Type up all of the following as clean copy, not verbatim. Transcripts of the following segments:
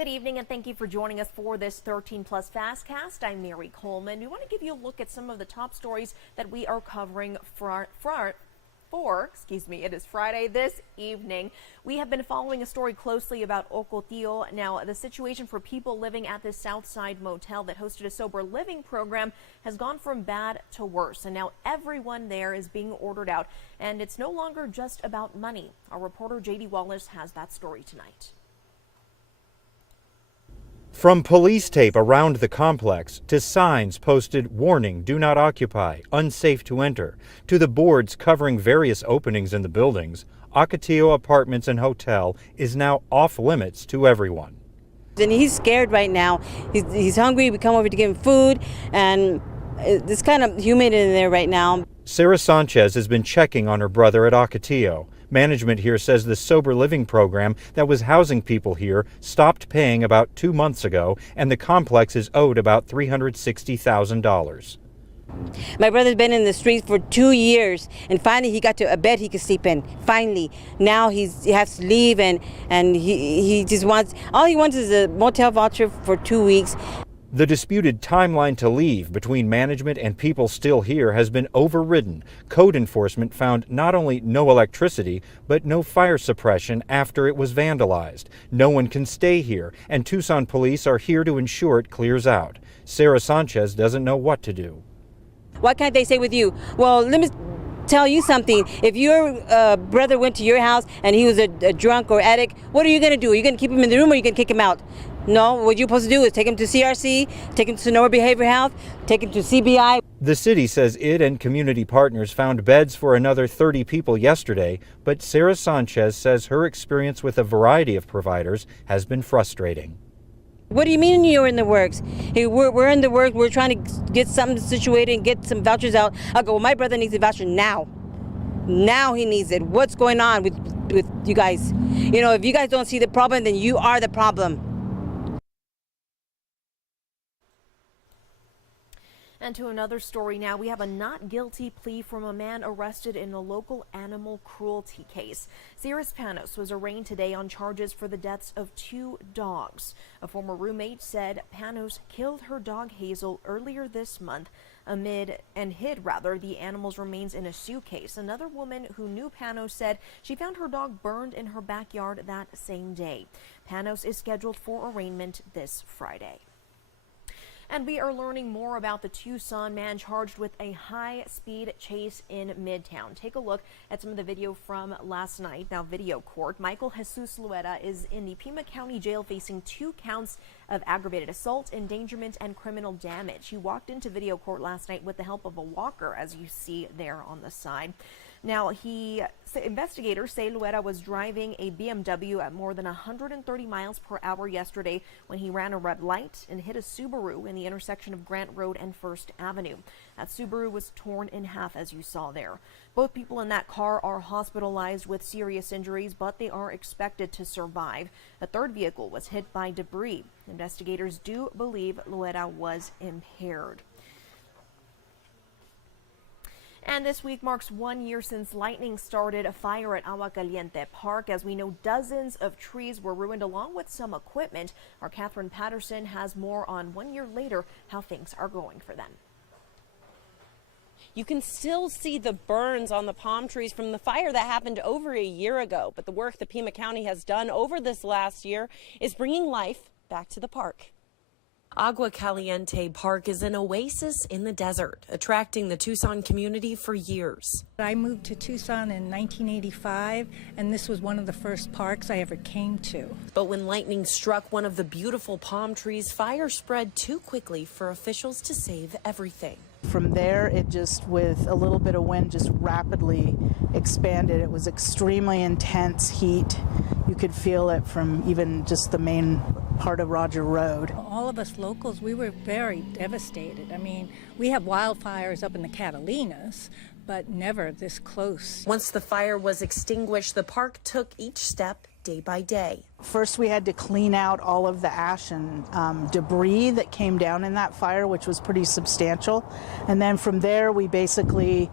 Good evening and thank you for joining us for this 13 Plus FastCast. I'm Mary Coleman. We want to give you a look at some of the top stories that we are covering it is Friday this evening. We have been following a story closely about Ocotillo. Now, the situation for people living at this Southside Motel that hosted a sober living program has gone from bad to worse, and now everyone there is being ordered out, and it's no longer just about money. Our reporter JD Wallace has that story tonight. From police tape around the complex to signs posted warning, do not occupy, unsafe to enter, to the boards covering various openings in the buildings, Ocotillo Apartments and Hotel is now off limits to everyone. And he's scared right now. He's hungry. We come over to give him food, and it's kind of humid in there right now. Sarah Sanchez has been checking on her brother at Ocotillo. Management here says the sober living program that was housing people here stopped paying about 2 months ago, and the complex is owed about $360,000. My brother's been in the streets for 2 years, and finally he got to a bed he could sleep in. Finally, now he has to leave, and he just wants, all he wants is a motel voucher for 2 weeks. The disputed timeline to leave between management and people still here has been overridden. Code enforcement found not only no electricity, but no fire suppression after it was vandalized. No one can stay here, and Tucson police are here to ensure it clears out. Sarah Sanchez doesn't know what to do. Why can't they stay with you? Well, let me tell you something. If your brother went to your house and he was a drunk or addict, what are you going to do? Are you going to keep him in the room, or are you going to kick him out? No, what you're supposed to do is take him to CRC, take him to Sonora Behavioral Health, take him to CBI. The city says it and community partners found beds for another 30 people yesterday, but Sarah Sanchez says her experience with a variety of providers has been frustrating. What do you mean you're in the works? Hey, we're in the works. We're trying to get something situated and get some vouchers out. I go, well, my brother needs a voucher now. Now he needs it. What's going on with you guys? You know, if you guys don't see the problem, then you are the problem. And to another story now, we have a not guilty plea from a man arrested in a local animal cruelty case. Cyrus Panos was arraigned today on charges for the deaths of 2 dogs. A former roommate said Panos killed her dog Hazel earlier this month hid the animal's remains in a suitcase. Another woman who knew Panos said she found her dog burned in her backyard that same day. Panos is scheduled for arraignment this Friday. And we are learning more about the Tucson man charged with a high-speed chase in Midtown. Take a look at some of the video from last night. Now, video court. Michael Jesus Luera is in the Pima County Jail facing 2 counts of aggravated assault, endangerment, and criminal damage. He walked into video court last night with the help of a walker, as you see there on the side. Now, investigators say Luera was driving a BMW at more than 130 miles per hour yesterday when he ran a red light and hit a Subaru in the intersection of Grant Road and First Avenue. That Subaru was torn in half, as you saw there. Both people in that car are hospitalized with serious injuries, but they are expected to survive. A third vehicle was hit by debris. Investigators do believe Luera was impaired. And this week marks 1 year since lightning started a fire at Agua Caliente Park. As we know, dozens of trees were ruined along with some equipment. Our Catherine Patterson has more on 1 year later how things are going for them. You can still see the burns on the palm trees from the fire that happened over a year ago. But the work that Pima County has done over this last year is bringing life back to the park. Agua Caliente Park is an oasis in the desert, attracting the Tucson community for years. I moved to Tucson in 1985, and this was one of the first parks I ever came to. But when lightning struck one of the beautiful palm trees, fire spread too quickly for officials to save everything. From there, it just, with a little bit of wind, just rapidly expanded. It was extremely intense heat. You could feel it from even just the main part of Roger Road. All of us locals, we were very devastated. I mean, we have wildfires up in the Catalinas, but never this close. Once the fire was extinguished, the park took each step day by day. First, we had to clean out all of the ash and debris that came down in that fire, which was pretty substantial. And then from there, we basically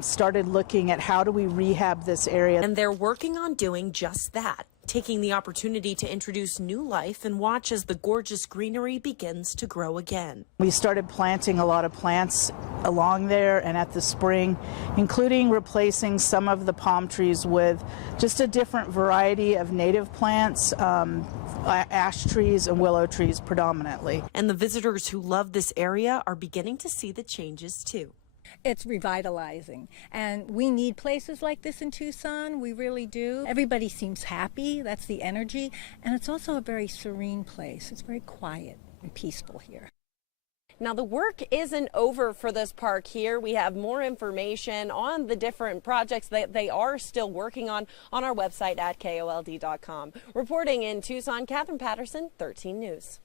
started looking at how do we rehab this area. And they're working on doing just that. taking the opportunity to introduce new life and watch as the gorgeous greenery begins to grow again. We started planting a lot of plants along there and at the spring, including replacing some of the palm trees with just a different variety of native plants, ash trees and willow trees predominantly. And the visitors who love this area are beginning to see the changes too. It's revitalizing, and we need places like this in Tucson. We really do. Everybody seems happy. That's the energy, and it's also a very serene place. It's very quiet and peaceful here. Now, the work isn't over for this park here. We have more information on the different projects that they are still working on our website at KOLD.com. Reporting in Tucson, Catherine Patterson, 13 News.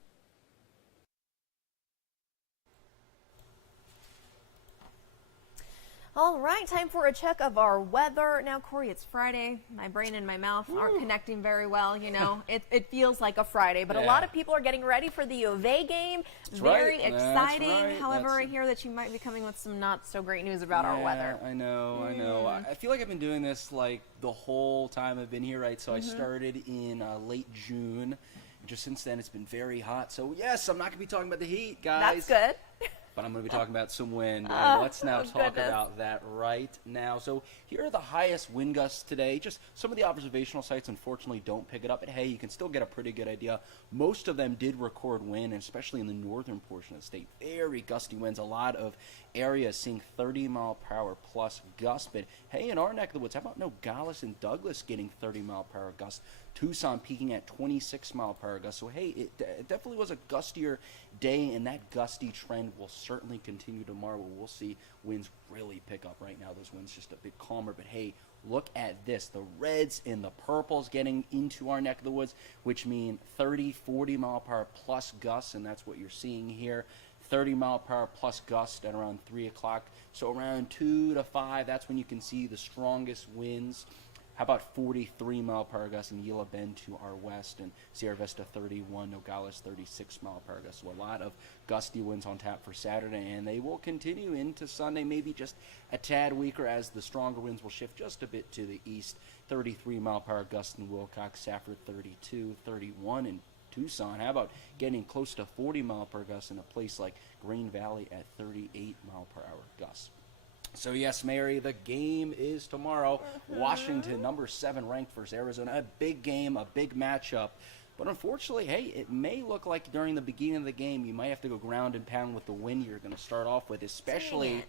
All right, time for a check of our weather. Now, Corey, it's Friday. My brain and my mouth aren't connecting very well. You know, it feels like a Friday, but a lot of people are getting ready for the U of A game. Very exciting. However, I hear that you might be coming with some not so great news about our weather. I know. I feel like I've been doing this like the whole time I've been here, right? So I started in late June. Just since then, it's been very hot. So, yes, I'm not going to be talking about the heat, guys. That's good. But I'm going to be talking about some wind. And let's now talk about that right now. So here are the highest wind gusts today. Just some of the observational sites, unfortunately, don't pick it up. But, hey, you can still get a pretty good idea. Most of them did record wind, and especially in the northern portion of the state. Very gusty winds. A lot of areas seeing 30-mile-per-hour plus gusts. But, hey, in our neck of the woods, how about Nogales and Douglas getting 30-mile-per-hour gusts? Tucson peaking at 26-mile-per-hour gusts. So, hey, it definitely was a gustier day, and that gusty trend will certainly continue tomorrow. We'll see winds really pick up right now. Those winds just a bit calmer. But, hey, look at this. The reds and the purples getting into our neck of the woods, which mean 30, 40-mile-per-hour plus gusts, and that's what you're seeing here. 30-mile-per-hour plus gust at around 3 o'clock. So around 2 to 5, that's when you can see the strongest winds. How about 43-mile-per-hour gusts in Gila Bend to our west, and Sierra Vista 31, Nogales 36-mile-per-hour gusts. So a lot of gusty winds on tap for Saturday, and they will continue into Sunday, maybe just a tad weaker as the stronger winds will shift just a bit to the east. 33-mile-per-hour gusts in Wilcox, Safford 32, 31 in Tucson. How about getting close to 40-mile-per-hour gusts in a place like Green Valley at 38-mile-per-hour gusts? So, yes, Mary, the game is tomorrow. Washington, number 7 ranked versus Arizona. A big game, a big matchup. But unfortunately, hey, it may look like during the beginning of the game you might have to go ground and pound with the wind you're going to start off with, especially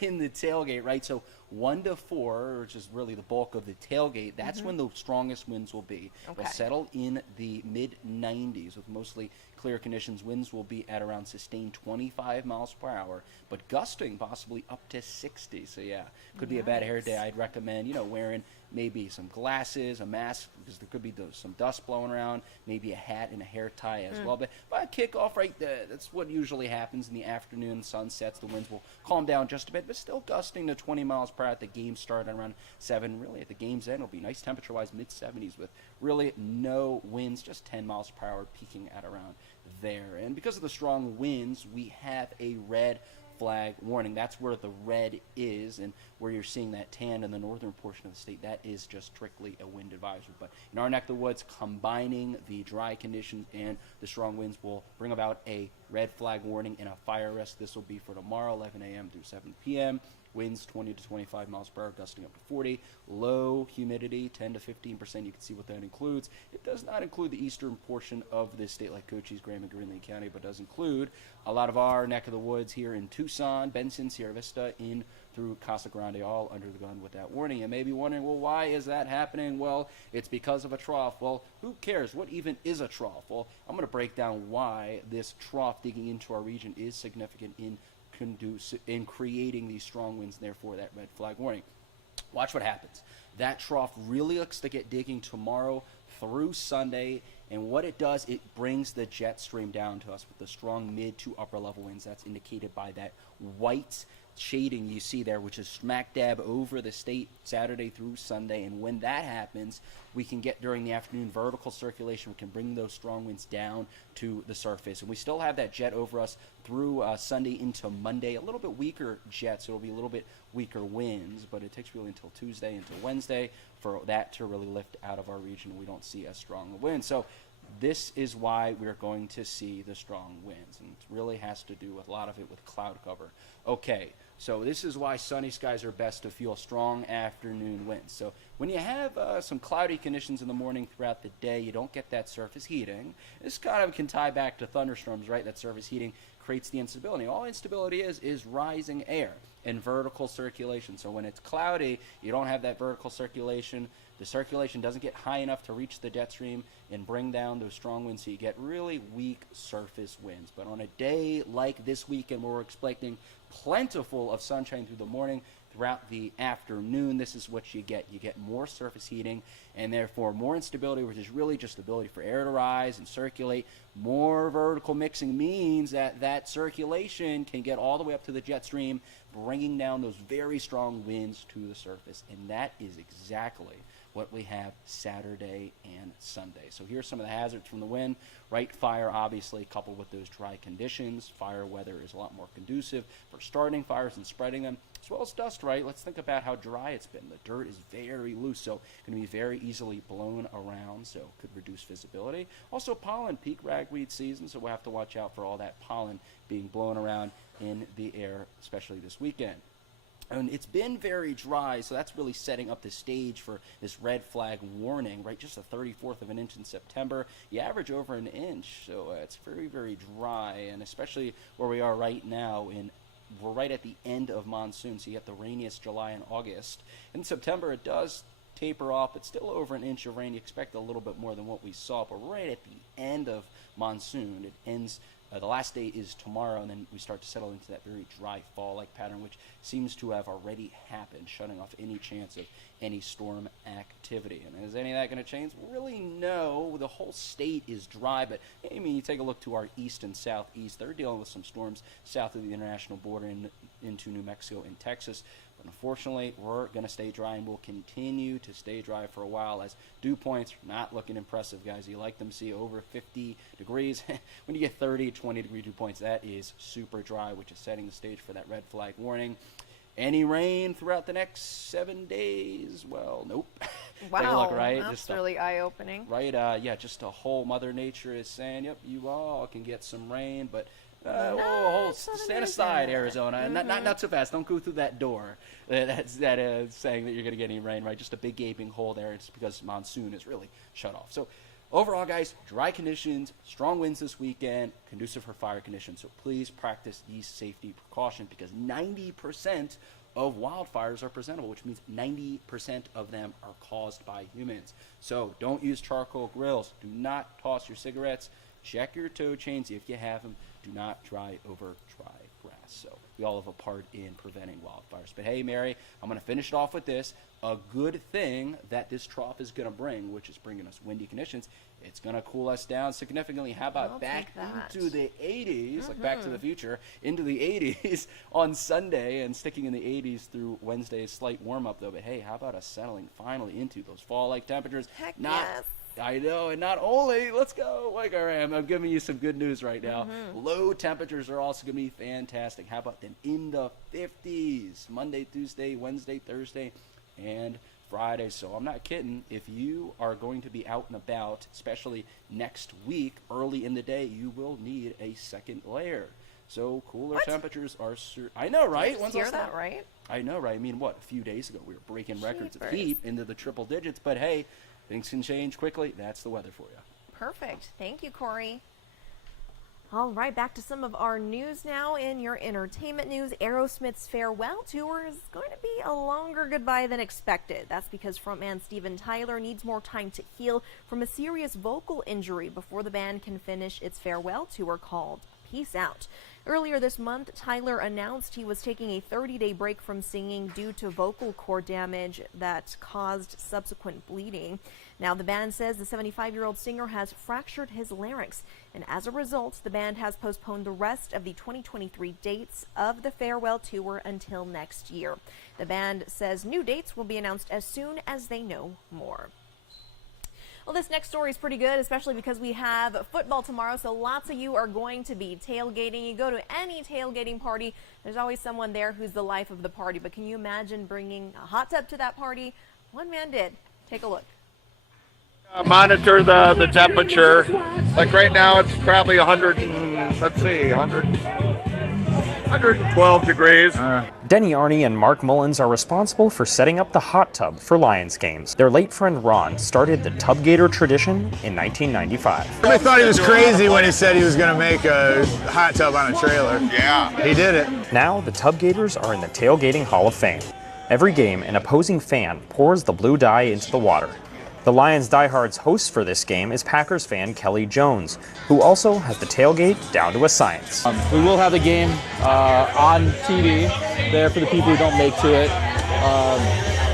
in the tailgate, right? So 1 to 4, which is really the bulk of the tailgate, that's when the strongest winds will be. They'll settle in the mid-90s with mostly clear conditions. Winds will be at around sustained 25 miles per hour, but gusting possibly up to 60. So, yeah, could be a bad hair day. I'd recommend, wearing maybe some glasses, a mask, because there could be some dust blowing around, maybe a hat and a hair tie as well. But by kickoff right there, that's what usually happens in the afternoon. Sun sets, the winds will calm down just a bit, but still gusting to 20 miles per hour at the game start at around 7. Really, at the game's end, it'll be nice temperature-wise, mid-70s with really no winds, just 10 miles per hour, peaking at around there. And because of the strong winds, we have a red flag warning. That's where the red is, and where you're seeing that tan in the northern portion of the state, that is just strictly a wind advisory. But in our neck of the woods, combining the dry conditions and the strong winds will bring about a red flag warning and a fire risk. This will be for tomorrow, 11 a.m. through 7 p.m. Winds 20 to 25 miles per hour, gusting up to 40. Low humidity, 10 to 15%. You can see what that includes. It does not include the eastern portion of the state like Cochise, Graham, and Green Lake County, but does include a lot of our neck of the woods here in Tucson, Benson, Sierra Vista, in through Casa Grande, all under the gun with that warning. And maybe wondering, well, why is that happening? Well, it's because of a trough. Well, who cares? What even is a trough? Well, I'm going to break down why this trough digging into our region is significant in creating these strong winds, and therefore that red flag warning. Watch what happens. That trough really looks to get digging tomorrow through Sunday, and what it does, it brings the jet stream down to us with the strong mid to upper level winds. That's indicated by that white shading you see there, which is smack dab over the state Saturday through Sunday. And when that happens, we can get during the afternoon vertical circulation. We can bring those strong winds down to the surface. And we still have that jet over us through Sunday into Monday. A little bit weaker jet, so it'll be a little bit weaker winds, but it takes really until Tuesday, until Wednesday for that to really lift out of our region. We don't see as strong a wind. So this is why we're going to see the strong winds, and it really has to do with a lot of it with cloud cover. Okay, so this is why sunny skies are best to feel strong afternoon winds. So when you have some cloudy conditions in the morning throughout the day, you don't get that surface heating. This kind of can tie back to thunderstorms, right? That surface heating creates the instability. All instability is rising air and vertical circulation. So when it's cloudy, you don't have that vertical circulation. The circulation doesn't get high enough to reach the jet stream and bring down those strong winds, so you get really weak surface winds. But on a day like this weekend, where we're expecting plentiful of sunshine through the morning, throughout the afternoon, this is what you get. You get more surface heating and therefore more instability, which is really just the ability for air to rise and circulate. More vertical mixing means that that circulation can get all the way up to the jet stream, bringing down those very strong winds to the surface. And that is exactly what we have Saturday and Sunday. So here's some of the hazards from the wind, right? Fire, obviously, coupled with those dry conditions. Fire weather is a lot more conducive for starting fires and spreading them, as well as dust, right? Let's think about how dry it's been. The dirt is very loose, so going to be very easily blown around, so could reduce visibility. Also pollen, peak ragweed season, so we'll have to watch out for all that pollen being blown around in the air, especially this weekend. And it's been very dry, so that's really setting up the stage for this red flag warning, right? Just a 34th of an inch in September. You average over an inch, so it's very, very dry, and especially where we are right now we're right at the end of monsoon, so you get the rainiest July and August. In September, it does taper off. It's still over an inch of rain. You expect a little bit more than what we saw, but right at the end of monsoon. It ends, the last day is tomorrow, and then we start to settle into that very dry fall-like pattern, which seems to have already happened, shutting off any chance of any storm activity. And is any of that going to change? Really, no. The whole state is dry, but I mean, you take a look to our east and southeast. They're dealing with some storms south of the international border into New Mexico and Texas. But unfortunately, we're going to stay dry, and we'll continue to stay dry for a while, as dew points not looking impressive, guys. You like them to see over 50 degrees. When you get 30, 20-degree dew points, that is super dry, which is setting the stage for that red flag warning. Any rain throughout the next 7 days? Well, nope. Wow, Take a look, right? that's really eye-opening. Right, yeah, just a whole Mother Nature is saying, yep, you all can get some rain, but stand aside, Arizona. Mm-hmm. Not so fast. Don't go through that door. That's saying that you're going to get any rain, right? Just a big gaping hole there. It's because monsoon is really shut off. So overall, guys, dry conditions, strong winds this weekend, conducive for fire conditions. So please practice these safety precautions, because 90% of wildfires are preventable, which means 90% of them are caused by humans. So don't use charcoal grills. Do not toss your cigarettes. Check your tow chains if you have them. Do not drive over dry grass. So we all have a part in preventing wildfires. But hey, Mary, I'm going to finish it off with this. A good thing that this trough is going to bring, which is bringing us windy conditions, it's going to cool us down significantly. How about back into the 80s, like Back to the Future, into the 80s on Sunday, and sticking in the 80s through Wednesday's slight warm-up, though. But hey, how about us settling finally into those fall-like temperatures? Heck yes. I know, and not only, let's go, like I am, I'm giving you some good news right now. Low temperatures are also going to be fantastic. How about them in the 50s? Monday, Tuesday, Wednesday, Thursday, and Friday. So I'm not kidding. If you are going to be out and about, especially next week, early in the day, you will need a second layer. So cooler temperatures are I know, right? Did you hear that right? I know, right? I mean, what, a few days ago we were breaking records of heat into the triple digits, but hey, things can change quickly. That's the weather for you. Perfect. Thank you, Corey. All right, back to some of our news now. In your entertainment news, Aerosmith's farewell tour is going to be a longer goodbye than expected. That's because frontman Steven Tyler needs more time to heal from a serious vocal injury before the band can finish its farewell tour called Peace Out. Earlier this month, Tyler announced he was taking a 30-day break from singing due to vocal cord damage that caused subsequent bleeding. Now, the band says the 75-year-old singer has fractured his larynx, and as a result, the band has postponed the rest of the 2023 dates of the farewell tour until next year. The band says new dates will be announced as soon as they know more. Well, this next story is pretty good, especially because we have football tomorrow, so lots of you are going to be tailgating. You go to any tailgating party, there's always someone there who's the life of the party. But can you imagine bringing a hot tub to that party? One man did. Take a look. Monitor the temperature. Like right now, it's probably 112 degrees. Denny Arney and Mark Mullins are responsible for setting up the hot tub for Lions games. Their late friend Ron started the Tubgator tradition in 1995. Everybody thought he was crazy when he said he was going to make a hot tub on a trailer. Yeah. He did it. Now the Tubgators are in the Tailgating Hall of Fame. Every game, an opposing fan pours the blue dye into the water. The Lions diehards host for this game is Packers fan Kelly Jones, who also has the tailgate down to a science. We will have the game on TV there for the people who don't make to it.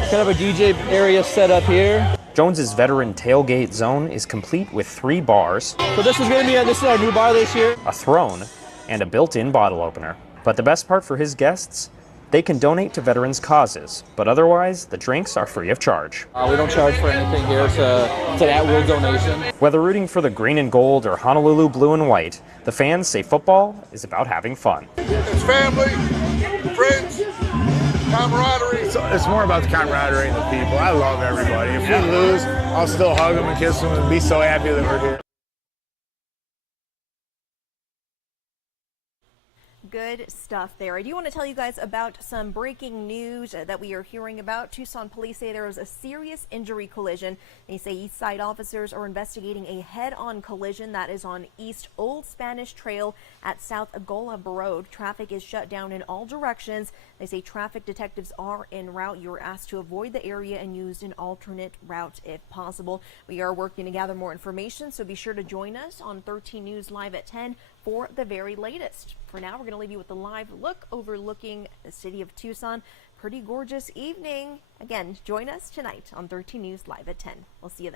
Kind of a DJ area set up here. Jones's veteran tailgate zone is complete with 3 bars. So this is our new bar this year. A throne, and a built-in bottle opener. But the best part for his guests? They can donate to veterans' causes, but otherwise, the drinks are free of charge. We don't charge for anything here. It's an at-will donation. Whether rooting for the green and gold or Honolulu blue and white, the fans say football is about having fun. It's family, friends, camaraderie. It's more about the camaraderie and the people. I love everybody. If we lose, I'll still hug them and kiss them and be so happy that we're here. Good stuff there. I do want to tell you guys about some breaking news that we are hearing about. Tucson police say there was a serious injury collision. They say East Side officers are investigating a head-on collision that is on East Old Spanish Trail at South Golub Road. Traffic is shut down in all directions. They say traffic detectives are en route. You are asked to avoid the area and use an alternate route if possible. We are working to gather more information, so be sure to join us on 13 News Live at 10 for the very latest. For now, we're going to leave you with the live look overlooking the city of Tucson. Pretty gorgeous evening. Again, join us tonight on 13 News Live at 10. We'll see you then.